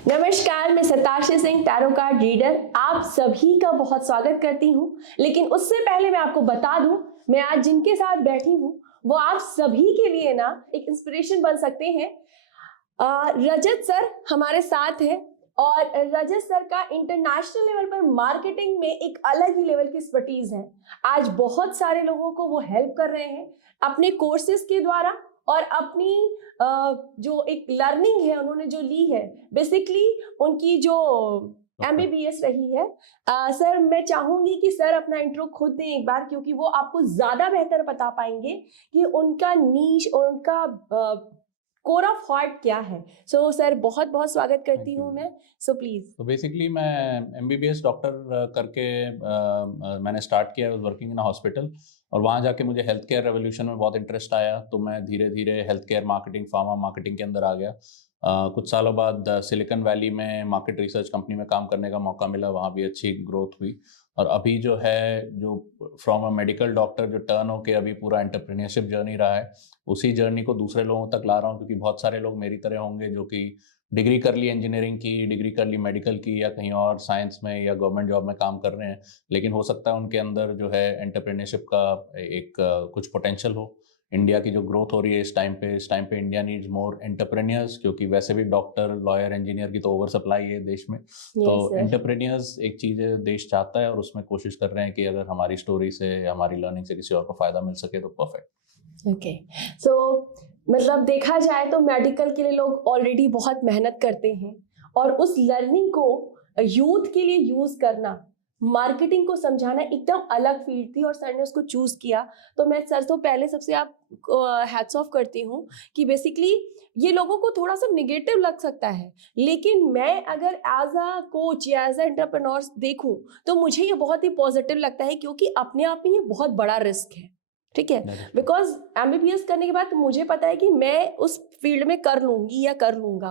नमस्कार, मैं सताशी Singh, tarot card reader, आप सभी का बहुत स्वागत करती हूँ। लेकिन उससे पहले मैं आपको बता दूं, मैं आज जिनके साथ बैठी हूँ वो आप सभी के लिए ना एक इंस्पिरेशन बन सकते हैं। रजत सर हमारे साथ हैं और रजत सर का इंटरनेशनल लेवल पर मार्केटिंग में एक अलग ही लेवल की एक्सपर्टीज है। आज बहुत सारे लोगों को वो हेल्प कर रहे हैं अपने कोर्सेज के द्वारा और अपनी जो एक लर्निंग है उन्होंने जो ली है, बेसिकली उनकी जो MBBS रही है। सर मैं चाहूंगी कि सर अपना इंट्रो खुद दें एक बार, क्योंकि वो आपको ज्यादा बेहतर बता पाएंगे कि उनका नीश और उनका कोर ऑफ हार्ट क्या है। सो सर बहुत बहुत स्वागत करती हूँ मैं। So please. तो बेसिकली मैं MBBS डॉक्टर करके मैंने स्टार्ट किया, वर्किंग इन हॉस्पिटल, और वहाँ जाके मुझे हेल्थ केयर रेवोल्यूशन में बहुत इंटरेस्ट आया। तो मैं धीरे धीरे health care marketing, pharma marketing के अंदर आ गया। कुछ सालों बाद सिलिकॉन वैली में मार्केट रिसर्च कंपनी में काम करने का मौका मिला, वहाँ भी अच्छी ग्रोथ हुई। और अभी जो है, जो फ्रॉम अ मेडिकल डॉक्टर जो टर्न होके अभी पूरा एंटरप्रेन्योरशिप जर्नी रहा है, उसी जर्नी को दूसरे लोगों तक ला रहा हूँ। क्योंकि बहुत सारे लोग मेरी तरह होंगे जो कि डिग्री कर ली इंजीनियरिंग की, डिग्री कर ली मेडिकल की, या कहीं और साइंस में या गवर्नमेंट जॉब में काम कर रहे हैं, लेकिन हो सकता है उनके अंदर जो है एंटरप्रेन्योरशिप का एक कुछ पोटेंशियल हो। इंडिया की जो ग्रोथ हो रही है इस टाइम पे इंडिया नीड्स मोर एंटरप्रेन्योर्स, क्योंकि वैसे भी डॉक्टर, लॉयर, इंजीनियर की तो ओवर सप्लाई है देश में। तो एंटरप्रेन्योर्स एक चीज़ है देश चाहता है, और उसमें कोशिश कर रहे हैं कि अगर हमारी स्टोरी से, हमारी लर्निंग से किसी और को फायदा मिल सके तो परफेक्ट। ओके, सो मतलब देखा जाए तो मेडिकल के लिए लोग ऑलरेडी बहुत मेहनत करते हैं, और उस लर्निंग को यूथ के लिए यूज करना, मार्केटिंग को समझाना एकदम अलग फील्ड थी और सर ने उसको चूज किया। तो मैं सर तो पहले सबसे आप हैट्स ऑफ करती हूँ कि बेसिकली ये लोगों को थोड़ा सा निगेटिव लग सकता है, लेकिन मैं अगर एज अ कोच या एज अ एंटरप्रेन्योर देखूं तो मुझे ये बहुत ही पॉजिटिव लगता है, क्योंकि अपने आप में ये बहुत बड़ा रिस्क है। ठीक है, बिकॉज MBBS करने के बाद मुझे पता है कि मैं उस फील्ड में कर लूंगी या कर लूंगा,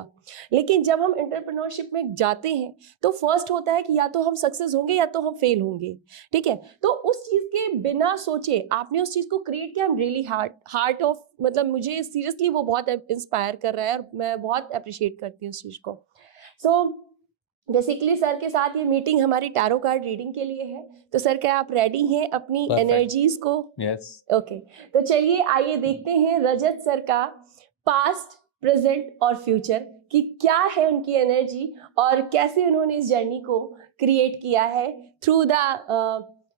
लेकिन जब हम एंटरप्रेन्योरशिप में जाते हैं तो फर्स्ट होता है कि या तो हम सक्सेस होंगे या तो हम फेल होंगे। ठीक है, तो उस चीज के बिना सोचे आपने उस चीज को क्रिएट किया। रियली हार्ट ऑफ, मतलब मुझे सीरियसली वो बहुत इंस्पायर कर रहा है और मैं बहुत अप्रिशिएट करती हूँ उस चीज को। सो बेसिकली सर के साथ ये मीटिंग हमारी टैरो कार्ड रीडिंग के लिए है। तो सर क्या आप रेडी हैं अपनी एनर्जीज को? यस। ओके, तो चलिए आइए देखते हैं रजत सर का पास्ट, प्रेजेंट और फ्यूचर कि क्या है उनकी एनर्जी और कैसे उन्होंने इस जर्नी को क्रिएट किया है through the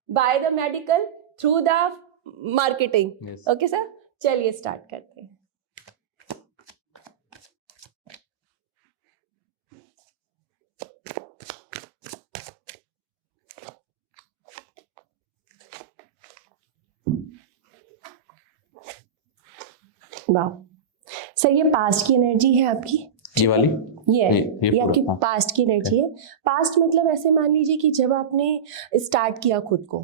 by the medical, through the marketing. Okay sir, चलिए स्टार्ट करते हैं। वाह सर, ये पास्ट की एनर्जी है आपकी, ये वाली, ये आपकी पास्ट की एनर्जी है। पास्ट मतलब ऐसे मान लीजिए कि जब आपने स्टार्ट किया खुद को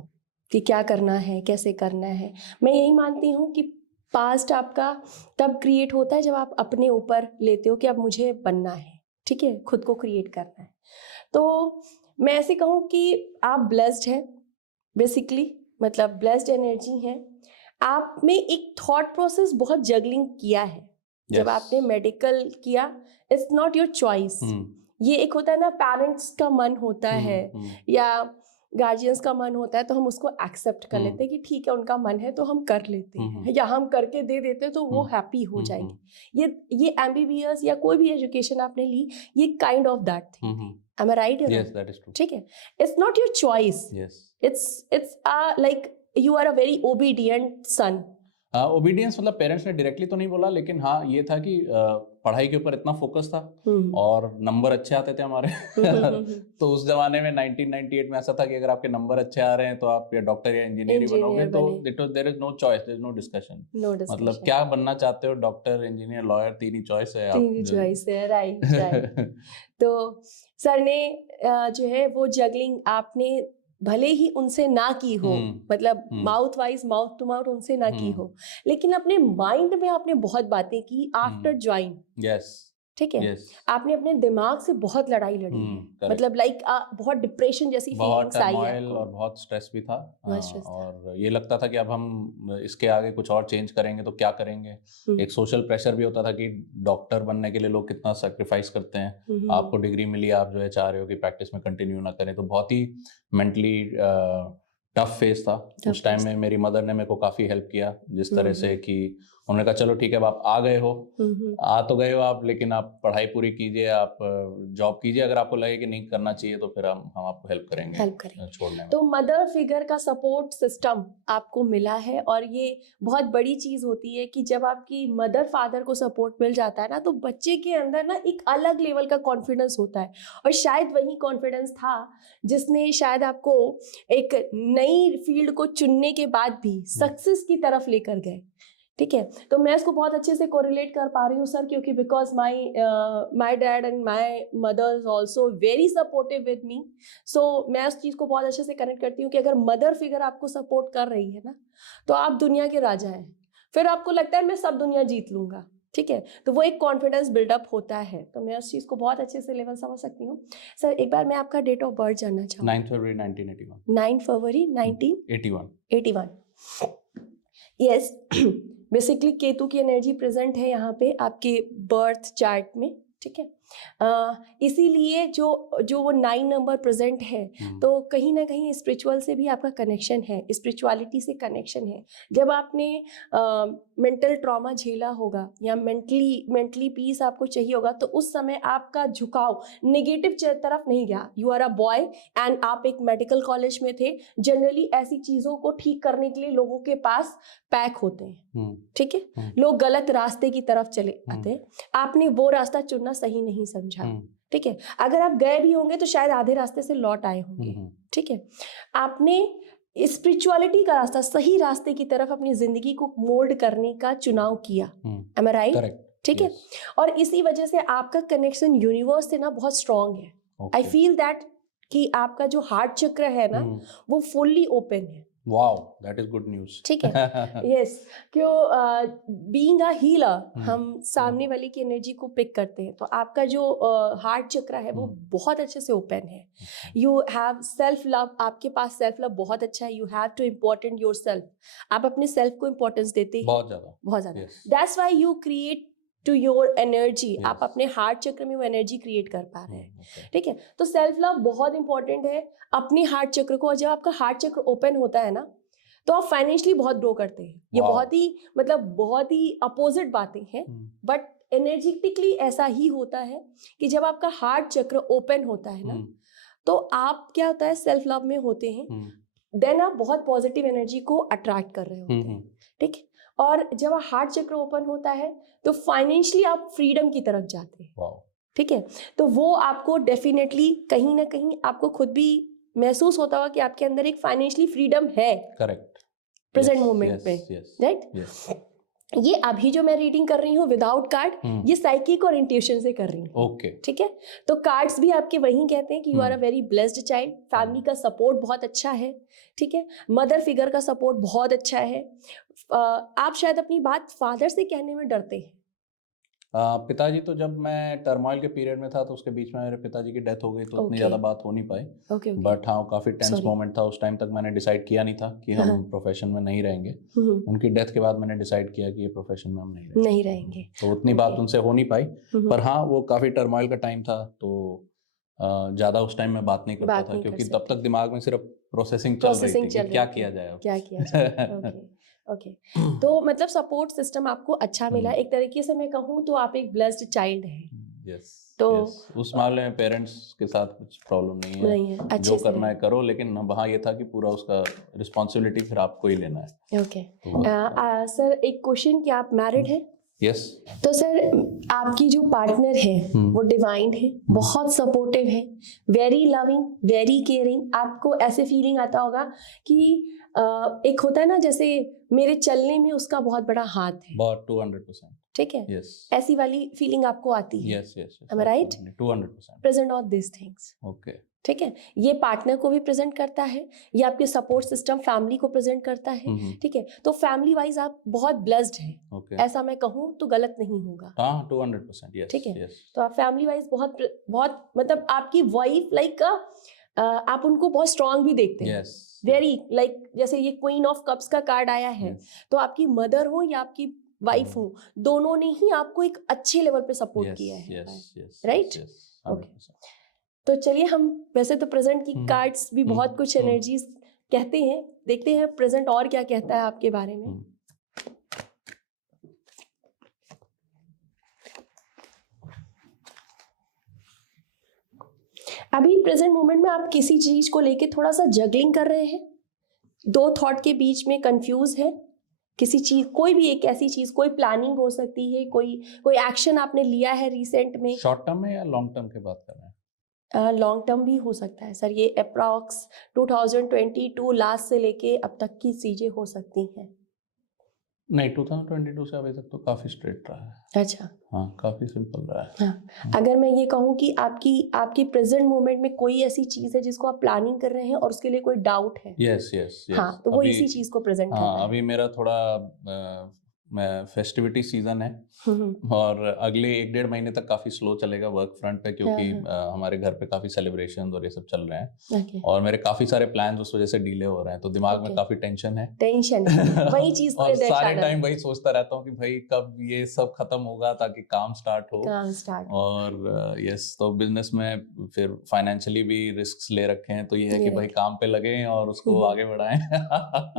कि क्या करना है, कैसे करना है। मैं यही मानती हूँ कि पास्ट आपका तब क्रिएट होता है जब आप अपने ऊपर लेते हो कि अब मुझे बनना है, ठीक है, खुद को क्रिएट करना है। तो मैं ऐसे कहूँ कि आप ब्लेस्ड है बेसिकली, मतलब ब्लेस्ड एनर्जी है। आप में एक थॉट प्रोसेस बहुत जगलिंग किया है। जब आपने मेडिकल किया, इट्स नॉट योर चॉइस। ये एक होता है ना, पेरेंट्स का मन होता है या गार्जियंस का मन होता है, तो हम उसको एक्सेप्ट कर लेते हैं कि ठीक है उनका मन है तो हम कर लेते हैं, या हम करके दे देते हैं तो वो हैप्पी हो जाएंगे। ये MBBS या कोई भी एजुकेशन आपने ली, ये kind of that thing. Am I right? Yes, that is true. ठीक है, it's not your choice. Yes. It's like you are a very obedient son. Obedience मतलब पेरेंट्स ने डायरेक्टली तो नहीं बोला, लेकिन हाँ ये था कि पढ़ाई के ऊपर इतना फोकस था और नंबर अच्छे आते थे हमारे। तो उस जमाने में 1998 में ऐसा था कि अगर आपके नंबर अच्छे आ रहे हैं तो आप या डॉक्टर या इंजीनियर बनोगे। तो there is no choice, there is no discussion. मतलब क्या बनना चाहते हो, डॉक्टर, इंजीनियर, लॉयर, तीन ही चॉइस है। राइट। तो सर ने जो है वो जगलिंग आपने भले ही उनसे ना की हो, मतलब mouth wise, mouth to mouth उनसे ना की हो, लेकिन अपने माइंड में आपने बहुत बातें की आफ्टर ज्वाइन। यस, ठीक है, Yes. आपने अपने दिमाग से बहुत लड़ाई लड़ी है, correct. मतलब लाइक बहुत डिप्रेशन जैसी बहुत फीलिंग्स आई टर्मोइल आपको। और बहुत स्ट्रेस भी था। बहुत stress था। और ये लगता था कि अब हम इसके आगे कुछ और चेंज करेंगे तो क्या करेंगे। एक सोशल प्रेशर भी होता था कि डॉक्टर बनने के लिए लोग कितना सेक्रीफाइस करते हैं। आपको डिग्री मिली, आप जो है चाह रहे हो कि प्रैक्टिस में कंटिन्यू ना करें, तो बहुत ही मेंटली टफ फेज था। उस टाइम में मेरी मदर ने मेरे को काफ़ी हेल्प किया, जिस तरह से कि उन्होंने कहा चलो ठीक है, अब आप आ गए हो, आ तो गए हो आप, लेकिन आप पढ़ाई पूरी कीजिए, आप जॉब कीजिए, अगर आपको लगे कि नहीं करना चाहिए तो फिर हम आपको हेल्प करेंगे छोड़ने में। तो मदर फिगर का सपोर्ट सिस्टम आपको मिला है, और ये बहुत बड़ी चीज़ होती है कि जब आपकी मदर फादर को सपोर्ट मिल जाता है ना, तो बच्चे के अंदर ना एक अलग लेवल का कॉन्फिडेंस होता है, और शायद वही कॉन्फिडेंस था जिसने शायद आपको एक नई फील्ड को चुनने के बाद भी सक्सेस की तरफ लेकर गए। ठीक है, तो मैं इसको बहुत अच्छे से कोरिलेट कर पा रही हूँ सर, क्योंकि because my dad and my mother is also very supportive with me. So मैं उस चीज़ को बहुत अच्छे से कनेक्ट करती हूँ कि अगर मदर फिगर आपको सपोर्ट कर रही है ना, तो आप दुनिया के राजा हैं। फिर आपको लगता है मैं सब दुनिया जीत लूँगा। ठीक है, तो वो एक कॉन्फिडेंस बिल्डअप होता है, तो मैं उस चीज़ को बहुत अच्छे से लेवल समझ सकती हूँ। सर एक बार मैं आपका डेट ऑफ बर्थ जानना चाहूँ। 9 फरवरी 1981। 9 फरवरी 1981। यस, बेसिकली केतु की एनर्जी प्रेजेंट है यहाँ पे आपके बर्थ चार्ट में। ठीक है, इसीलिए जो वो 9 नंबर प्रेजेंट है, तो कहीं ना कहीं स्पिरिचुअल से भी आपका कनेक्शन है, स्पिरिचुअलिटी से कनेक्शन है। जब आपने मेंटल ट्रॉमा झेला होगा या मेंटली पीस आपको चाहिए होगा, तो उस समय आपका झुकाव नेगेटिव तरफ नहीं गया। You are a boy and आप एक मेडिकल कॉलेज में थे। जनरली ऐसी चीज़ों को ठीक करने के लिए लोगों के पास पैक होते हैं। ठीक है, लोग गलत रास्ते की तरफ चले आते हैं। आपने वो रास्ता चुनना सही नहीं समझा। ठीक है, अगर आप गए भी होंगे तो शायद आधे रास्ते से लौट आए होंगे। ठीक है, आपने स्पिरिचुअलिटी का रास्ता, सही रास्ते की तरफ अपनी जिंदगी को मोल्ड करने का चुनाव किया। एम आई राइट? ठीक है, और इसी वजह से आपका कनेक्शन यूनिवर्स से ना बहुत स्ट्रांग है। आई फील दैट कि आपका जो हार्ट चक्र है ना, वो फुल्ली ओपन है। Wow, that is good news. ठीक है, यस, क्यों बीइंग अ हीलर हम सामने वाले की एनर्जी को पिक करते हैं, तो आपका जो हार्ट चक्र है वो बहुत अच्छे से ओपन है। यू हैव सेल्फ लव, आपके पास सेल्फ लव बहुत अच्छा है। You have to important your self, आप अपने सेल्फ को इम्पोर्टेंस देते हैं बहुत ज़्यादा। That's why you create to your energy. आप अपने हार्ट चक्र में वो एनर्जी क्रिएट कर पा रहे हैं। ठीक है, तो सेल्फ लव बहुत इंपॉर्टेंट है अपने हार्ट चक्र को। और जब आपका हार्ट चक्र ओपन होता है ना, तो आप फाइनेंशियली बहुत ग्रो करते हैं। ये बहुत ही अपोजिट बातें हैं, बट एनर्जेटिकली ऐसा ही होता है कि जब आपका हार्ट चक्र ओपन होता है ना, तो आप क्या होता है, सेल्फ लव में होते हैं, देन आप बहुत पॉजिटिव एनर्जी को अट्रैक्ट कर रहे होते हैं। ठीक है, और जब हार्ट चक्र ओपन होता है तो फाइनेंशियली आप फ्रीडम की तरफ जाते हैं। ठीक है, तो वो आपको डेफिनेटली कहीं ना कहीं आपको खुद भी महसूस होता होगा कि आपके अंदर एक फाइनेंशियली फ्रीडम है। करेक्ट, प्रेजेंट मोमेंट में, राइट? ये अभी जो मैं रीडिंग कर रही हूँ विदाउट कार्ड, ये साइकिक और इंट्यूशन से कर रही हूँ। ओके, ठीक है, तो कार्ड्स भी आपके वही कहते हैं कि you are a very blessed child. Family का सपोर्ट बहुत अच्छा है। ठीक है, मदर फिगर का सपोर्ट बहुत अच्छा है। आप शायद अपनी बात फादर से कहने में डरते हैं। पिताजी तो जब मैं टर्मोइल के पीरियड में था, तो उसके बीच में मेरे पिताजी की डेथ हो गई, तो उतनी ज़्यादा बात हो नहीं पाई। बट हाँ, काफ़ी टेंस मोमेंट था उस टाइम तक। मैंने डिसाइड किया नहीं था कि हम प्रोफेशन में नहीं रहेंगे। उनकी डेथ के बाद मैंने डिसाइड किया कि ये प्रोफेशन में हम नहीं रहेंगे। तो उतनी बात उनसे हो नहीं पाई। पर हाँ, वो काफ़ी टर्मोइल का टाइम था, तो ज़्यादा उस टाइम में बात नहीं करता था, क्योंकि तब तक दिमाग में सिर्फ प्रोसेसिंग चल रही थी कि क्या किया जाए। ओके, तो मतलब सपोर्ट सिस्टम आपको अच्छा मिला। एक तरीके से मैं कहूँ तो आप एक ब्लेस्ड चाइल्ड हैं। यस, तो उस मामले में पेरेंट्स के साथ कुछ प्रॉब्लम नहीं है। जो करना है करो, लेकिन वहाँ ये था कि पूरा उसका रिस्पॉन्सिबिलिटी फिर आपको ही लेना है। ओके, सर एक क्वेश्चन, कि आप मैरिड हैं? यस। तो सर आपकी जो पार्टनर है वो डिवाइन है, बहुत सपोर्टिव है, वेरी लविंग, वेरी केयरिंग। आपको ऐसे फीलिंग आता होगा कि एक होता है ना, जैसे मेरे चलने में उसका बहुत बड़ा हाथ है। बहुत 200%। ठीक है, yes. ऐसी वाली फीलिंग आपको आती है? yes, am I right? 200%। present all these things. okay. ठीक है, ये पार्टनर को भी प्रेजेंट करता है, ये आपके सपोर्ट सिस्टम फैमिली को प्रेजेंट करता है। ठीक है, तो फैमिली वाइज आप बहुत ब्लेस्ड हैं, ऐसा मैं कहूँ तो गलत नहीं होगा। हाँ 200%, यस। ठीक है, तो आप फैमिली वाइज बहुत बहुत मतलब आपकी वाइफ लाइक आप उनको बहुत स्ट्रांग भी देखते हैं, वेरी लाइक जैसे ये क्वीन ऑफ कप्स का कार्ड आया है, तो आपकी मदर हो या आपकी वाइफ हो, दोनों ने ही आपको एक अच्छे लेवल पे सपोर्ट किया है, राइट? ओके, तो चलिए हम वैसे तो प्रेजेंट की कार्ड्स भी बहुत कुछ एनर्जीज कहते हैं, देखते हैं प्रेजेंट और क्या कहता है आपके बारे में। अभी प्रेजेंट मोमेंट में आप किसी चीज को लेके थोड़ा सा जगलिंग कर रहे हैं, दो थॉट के बीच में कंफ्यूज है, किसी चीज, कोई भी एक ऐसी चीज, कोई प्लानिंग हो सकती है, कोई एक्शन आपने लिया है रिसेंट में। शॉर्ट टर्म में या लॉन्ग टर्म की बात कर रहे हैं? लॉन्ग टर्म भी हो सकता है सर, ये अप्रॉक्स 2022 लास्ट से लेके अब तक की चीजें हो सकती हैं। नहीं, 2022 से अभी तक तो काफी स्ट्रेट रहा है। अच्छा, हाँ, काफी सिंपल रहा है। हाँ, अगर मैं ये कहूँ कि आपकी प्रेजेंट मोमेंट में कोई ऐसी चीज है जिसको आप प्लानिंग कर रहे हैं और उसके लिए कोई डाउट है, यस यस, हाँ, तो वो इसी चीज को प्रेजेंट कर रहा है। अभी मेरा थोड़ा फेस्टिविटी सीजन है और अगले 1-1.5 महीने तक काफी स्लो चलेगा वर्क फ्रंट पे, क्योंकि हमारे घर पे काफी सेलिब्रेशंस और ये सब चल रहे हैं, और मेरे काफी सारे प्लान्स उस वजह से डिले हो रहे हैं, तो दिमाग में काफी टेंशन है वही चीज और सारे टाइम वही सोचता रहता हूँ कि भाई कब ये सब खत्म होगा ताकि काम स्टार्ट हो। और यस, तो बिजनेस में फिर फाइनेंशियली भी रिस्क ले रखे हैं, तो ये है कि भाई काम पे लगे और उसको आगे बढ़ाएं।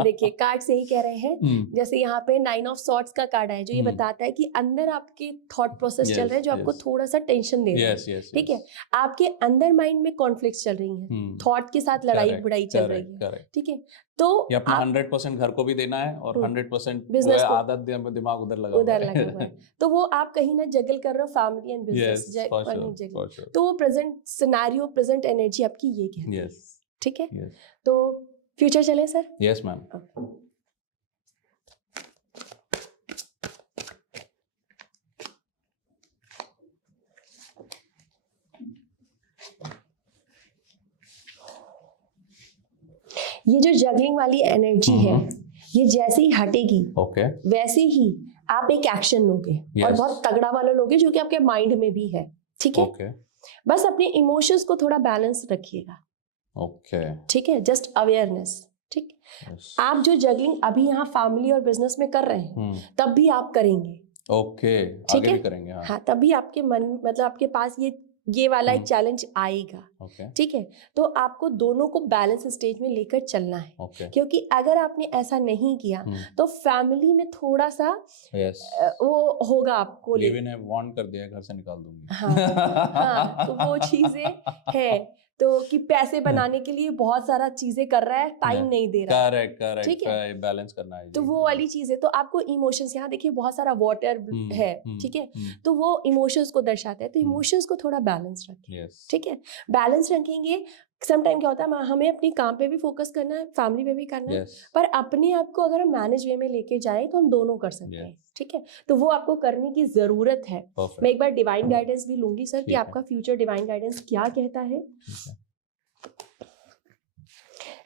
देखिए कार्ड से ही कह रहे हैं, जैसे यहाँ पे 9 ऑफ सॉर्ड्स का कार्ड है जो ये बताता है कि अंदर आपके थॉट प्रोसेस चल रहे हैं जो आपको थोड़ा सा टेंशन दे रहे हैं। ठीक है, आपके अंदर माइंड में कॉन्फ्लिक्ट्स चल रही हैं, थॉट के साथ लड़ाई भिड़ाई चल रही है। ठीक है, तो ये अपना 100% घर को भी देना है और 100% बिजनेस को, आदत दिमाग उधर लगा हुआ है, तो वो आप कहीं ना जगल कर रहे हो, फैमिली एंड बिजनेस, तो वो प्रेजेंट सिनेरियो, प्रेजेंट एनर्जी आपकी ये कहती है। ठीक है, तो फ्यूचर चले सर। Yes ma'am. ये जो जगलिंग वाली एनर्जी है, ये जैसे ही हटेगी वैसे ही आप एक एक्शन लोगे, और बहुत तगड़ा वाला लोगे जो कि आपके माइंड में भी है। ठीक है, बस अपने इमोशंस को थोड़ा बैलेंस रखिएगा। ठीक है, जस्ट अवेयरनेस। ठीक, आप जो जगलिंग अभी यहाँ फैमिली और बिजनेस में कर रहे हैं तब भी आप करेंगे। आगे भी करेंगे। हाँ, तभी आपके मन, मतलब आपके पास ये वाला एक चैलेंज आएगा। ठीक है, तो आपको दोनों को बैलेंस स्टेज में लेकर चलना है, क्योंकि अगर आपने ऐसा नहीं किया तो फैमिली में थोड़ा सा वो होगा, आपको लिव-इन वार्न कर दिया, घर से निकाल दूंगी। हाँ, तो वो चीजें है, तो कि पैसे बनाने के लिए बहुत सारा चीजें कर रहा है, टाइम नहीं दे रहा है। करेक्ट, ठीक है, बैलेंस करना है, तो वो वाली चीज है। तो आपको इमोशंस, यहाँ देखिए बहुत सारा वाटर है, ठीक है, तो वो इमोशंस को दर्शाता है, तो इमोशंस को थोड़ा बैलेंस रखें। ठीक है, बैलेंस रखेंगे। सम टाइम क्या होता है, हमें अपनी काम पे भी फोकस करना है, फैमिली पे भी करना है, पर अपने आप को अगर हम मैनेज वे में लेके जाए तो हम दोनों कर सकते हैं। ठीक है, तो वो आपको करने की जरूरत है। मैं एक बार डिवाइन गाइडेंस भी लूंगी सर कि आपका फ्यूचर डिवाइन गाइडेंस क्या कहता है।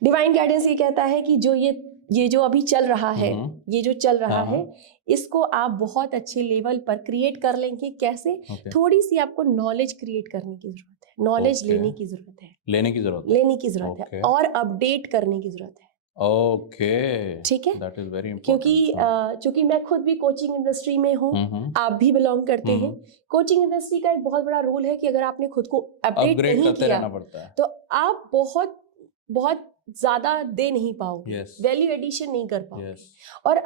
डिवाइन गाइडेंस ये कहता है कि जो ये जो अभी चल रहा है, ये जो चल रहा है, इसको आप बहुत अच्छे लेवल पर क्रिएट कर लेंगे। कैसे? थोड़ी सी आपको नॉलेज क्रिएट करने की जरूरत है, नॉलेज लेने की जरूरत है, लेने की जरूरत है, और अपडेट करने की जरूरत है। ठीक है, दैट इज वेरी इंपॉर्टेंट, क्योंकि मैं खुद भी कोचिंग इंडस्ट्री में हूँ, आप भी बिलोंग करते हैं। कोचिंग इंडस्ट्री का एक बहुत बड़ा रोल है कि अगर आपने खुद को अपडेट नहीं किया तो आप बहुत ज्यादा दे नहीं पाओगे, वैल्यू एडिशन नहीं कर पाओगे। और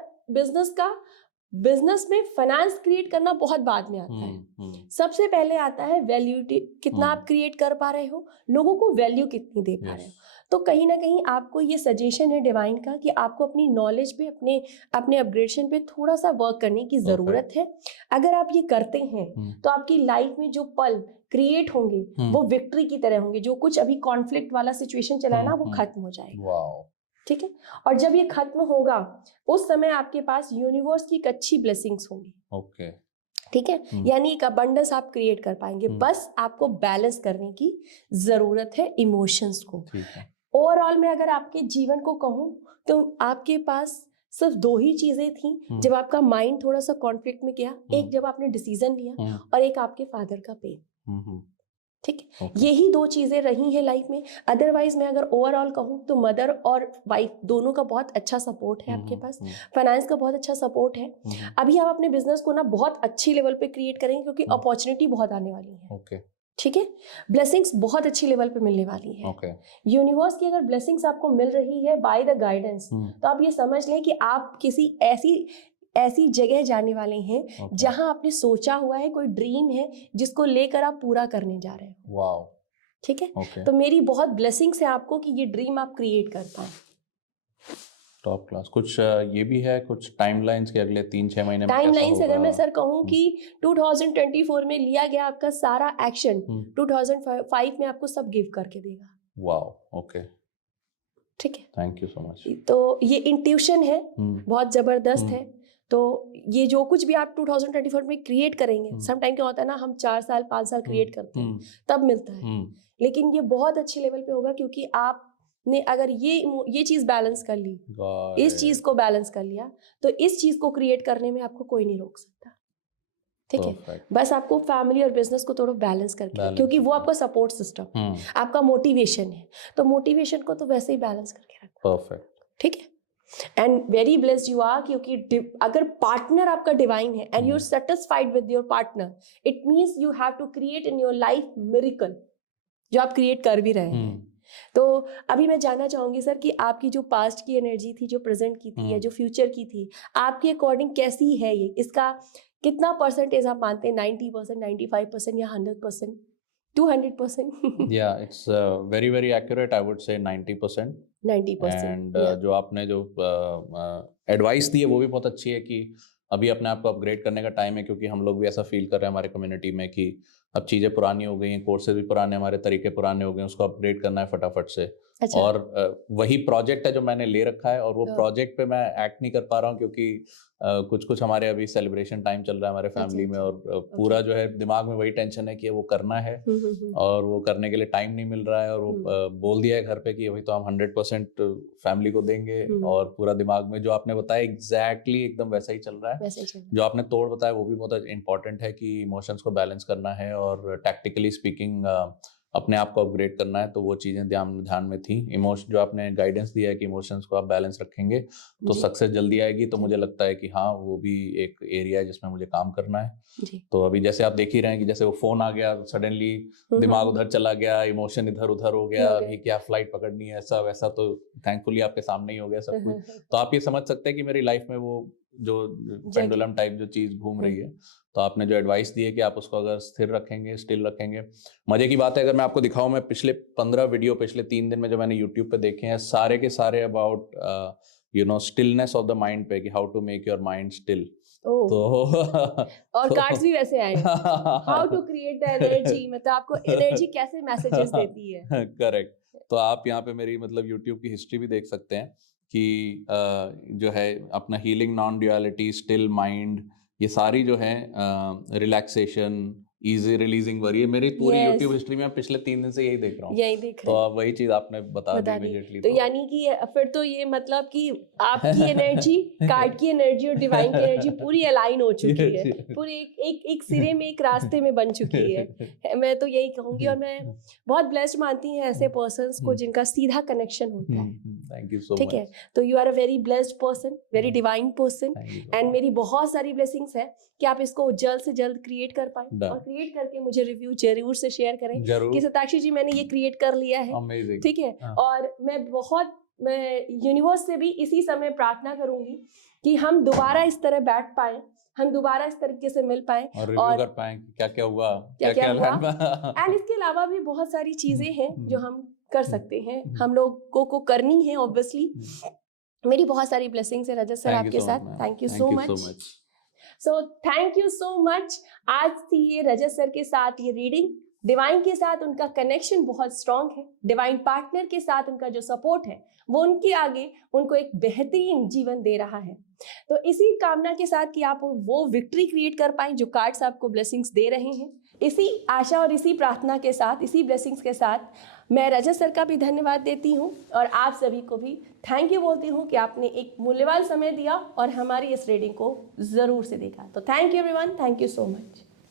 बिजनेस में फाइनेंस क्रिएट करना बहुत बाद में आता है। सबसे पहले आता है वैल्यू, कितना आप क्रिएट कर पा रहे हो, लोगों को वैल्यू कितनी दे पा रहे हो। तो कहीं ना कहीं आपको ये सजेशन है डिवाइन का कि आपको अपनी नॉलेज पे, अपने अपग्रेडेशन पे थोड़ा सा वर्क करने की जरूरत है। अगर आप ये करते हैं तो आपकी लाइफ में जो पल क्रिएट होंगे वो विक्ट्री की तरह होंगे। जो कुछ अभी कॉन्फ्लिक्ट वाला सिचुएशन चला है ना, वो खत्म हो जाएगा। ठीक है, और जब ये खत्म होगा उस समय आपके पास यूनिवर्स की एक अच्छी ब्लेसिंग्स होंगी। ठीक है, यानी एक अबंडेंस आप क्रिएट कर पाएंगे। बस आपको बैलेंस करने की जरूरत है इमोशंस को। ओवरऑल मैं अगर आपके जीवन को कहूँ तो आपके पास सिर्फ 2 ही चीजें थी जब आपका माइंड थोड़ा सा कॉन्फ्लिक्ट में गया, एक जब आपने डिसीजन लिया और एक आपके फादर का पेन। ठीक है, यही 2 चीजें रही हैं लाइफ में। अदरवाइज मैं अगर ओवरऑल कहूँ तो मदर और वाइफ दोनों का बहुत अच्छा सपोर्ट है आपके पास, फाइनेंस का बहुत अच्छा सपोर्ट है। अभी आप अपने बिजनेस को ना बहुत अच्छी लेवल पे क्रिएट करेंगे क्योंकि अपॉर्चुनिटी बहुत आने वाली है। ठीक है, ब्लेसिंग्स बहुत अच्छी लेवल पे मिलने वाली है। यूनिवर्स की अगर ब्लेसिंग्स आपको मिल रही है बाय द गाइडेंस, तो आप ये समझ लें कि आप किसी ऐसी जगह जाने वाले हैं जहां आपने सोचा हुआ है, कोई ड्रीम है जिसको लेकर आप पूरा करने जा रहे हो। वाओ, ठीक है, तो मेरी बहुत ब्लेसिंग्स है आपको कि ये ड्रीम आप क्रिएट कर पाए। Top class. कुछ ये भी है कुछ टाइमलाइंस के अगले 3-6 महीने में टाइमलाइंस अगर मैं सर कहूँ कि 2024 में लिया गया आपका सारा एक्शन 2005 में आपको सब गिव करके देगा। वाओ, ओके, ठीक है, थैंक यू सो मच। तो ये इंट्यूशन है, बहुत जबरदस्त है। तो ये जो कुछ भी आप 2024 में क्रिएट करेंगे, सम टाइम क्या होता है ना, हम 4 साल 5 साल क्रिएट करते हैं तब मिलता है, लेकिन ये बहुत अच्छे लेवल पे होगा क्योंकि आपने अगर ये चीज बैलेंस कर ली, इस चीज को बैलेंस कर लिया, तो इस चीज को क्रिएट करने में आपको कोई नहीं रोक सकता। ठीक है, बस आपको फैमिली और बिजनेस को थोड़ा बैलेंस करके, क्योंकि वो आपका सपोर्ट सिस्टम, आपका मोटिवेशन है, तो मोटिवेशन को तो वैसे ही बैलेंस करके रखो। परफेक्ट, ठीक है। And very blessed you are, क्योंकि अगर पार्टनर आपका डिवाइन है and you are satisfied with your partner, it means you have to create in your life miracle, जो आप क्रिएट कर भी रहे हैं। तो अभी मैं जानना चाहूंगी सर कि आपकी जो पास्ट की एनर्जी थी, जो प्रेजेंट की थी या जो फ्यूचर की थी, आपके अकॉर्डिंग कैसी है ये? इसका कितना परसेंटेज आप मानते हैं? 90%, 95% या 100%, 200%? Yeah, it's very very accurate. I would say 90%. 90%. And जो आपने जो एडवाइस दी है वो भी बहुत अच्छी है कि अभी अपने आप को अपग्रेड करने का टाइम है, क्योंकि हम लोग भी ऐसा फील कर रहे हैं हमारे कम्युनिटी में कि अब चीज़ें पुरानी हो गई हैं, कोर्सेज भी पुराने, हमारे तरीके पुराने हो गए हैं, उसको अपग्रेड करना है फटाफट से। अच्छा। और वही प्रोजेक्ट है जो मैंने ले रखा है, और वो प्रोजेक्ट पे मैं एक्ट नहीं कर पा रहा हूँ क्योंकि कुछ अभी अभी सेलिब्रेशन टाइम चल रहा है हमारे फैमिली में, और पूरा जो है दिमाग में वही टेंशन है कि वो करना है और वो करने के लिए टाइम नहीं मिल रहा है, और वो बोल दिया है घर पे कि अभी तो हम 100% फैमिली को देंगे, और पूरा दिमाग में जो आपने बताया एग्जैक्टली एकदम वैसा ही चल रहा है। जो आपने तोड़ बताया वो भी बहुत इंपॉर्टेंट है कि इमोशंस को बैलेंस करना है और टैक्टिकली स्पीकिंग अपने आप को अपग्रेड करना है, तो वो चीज़ें ध्यान में थी। इमोशन जो आपने गाइडेंस दिया है कि इमोशंस को आप बैलेंस रखेंगे तो सक्सेस जल्दी आएगी, तो मुझे लगता है कि हाँ वो भी एक एरिया है जिसमें मुझे काम करना है। तो अभी जैसे आप देख ही रहे हैं कि जैसे वो फोन आ गया, सडनली दिमाग उधर चला गया, इमोशन इधर उधर हो गया, अभी क्या फ्लाइट पकड़नी है, ऐसा वैसा, तो थैंकफुली आपके सामने ही हो गया सब कुछ। तो आप ये समझ सकते हैं कि मेरी लाइफ में वो जो पेंडुलम टाइप जो चीज़ घूम रही है, तो आपने जो एडवाइस दी है कि आप उसको अगर स्थिर रखेंगे, स्टिल रखेंगे। मजे की बात है, अगर मैं आपको दिखाऊं, मैं पिछले 15 वीडियो पिछले 3 दिन में जो मैंने यूट्यूब पे देखे हैं, सारे के सारे about stillness of the mind पे, कि how to make your mind still. तो और कार्ड्स भी वैसे आए, how to create the energy, मतलब आपको एनर्जी कैसे मैसेजेस देती है। करेक्ट। तो आप यहाँ पे मेरी मतलब यूट्यूब की हिस्ट्री भी देख सकते हैं कि जो है अपना healing, non duality, still mind, ये सारी जो है रिलैक्सेशन, इजी रिलीजिंग वरी, मेरी पूरी यूट्यूब हिस्ट्री में पिछले 3 दिन से यही देख रहा हूँ। यही देख तो अब वही चीज आपने बता दी इमीडिएटली। तो यानी कि फिर तो ये मतलब कि आपकी एनर्जी, कार्ड की एनर्जी और डिवाइन की एनर्जी पूरी अलाइन हो चुकी है, पूरी एक सिरे में, एक रास्ते में बन चुकी है। मैं तो यही कहूंगी, और मैं बहुत ब्लेस्ड मानती हूँ ऐसे पर्सन्स को जिनका सीधा कनेक्शन होता है। Thank you so much. ठीक है, तो you are a very blessed person, very divine person, and मेरी बहुत सारी ब्लेसिंग्स है कि आप इसको जल्द से जल्द क्रिएट कर पाए, और क्रिएट करके मुझे रिव्यू जरूर से शेयर करें कि सताक्षी जी मैंने ये क्रिएट कर लिया है। ठीक है, और मैं यूनिवर्स से भी इसी समय प्रार्थना करूंगी कि हम दोबारा इस तरह बैठ पाए, हम दोबारा इस तरीके से मिल पाए और रिव्यू कर पाए क्या क्या हुआ, क्या हुआ। एंड इसके अलावा भी बहुत सारी चीजें हैं जो हम कर सकते हैं, हम लोगों को करनी है ऑब्वियसली। मेरी बहुत सारी ब्लेसिंग्स है रजत सर आपके साथ। Thank you so much. So thank you so much. आज थी ये रजत सर के साथ ये रीडिंग, डिवाइन के साथ उनका कनेक्शन बहुत स्ट्रांग है। डिवाइन पार्टनर के साथ उनका जो सपोर्ट है वो उनके आगे उनको एक बेहतरीन जीवन दे रहा है। तो इसी कामना के साथ कि आप वो विक्ट्री क्रिएट कर पाएं जो कार्ड्स आपको ब्लेसिंग्स दे रहे हैं, इसी आशा और इसी प्रार्थना के साथ, इसी ब्लेसिंग्स के साथ मैं रजत सर का भी धन्यवाद देती हूँ और आप सभी को भी थैंक यू बोलती हूँ कि आपने एक मूल्यवान समय दिया और हमारी इस रीडिंग को ज़रूर से देखा। तो thank you everyone, thank you so much.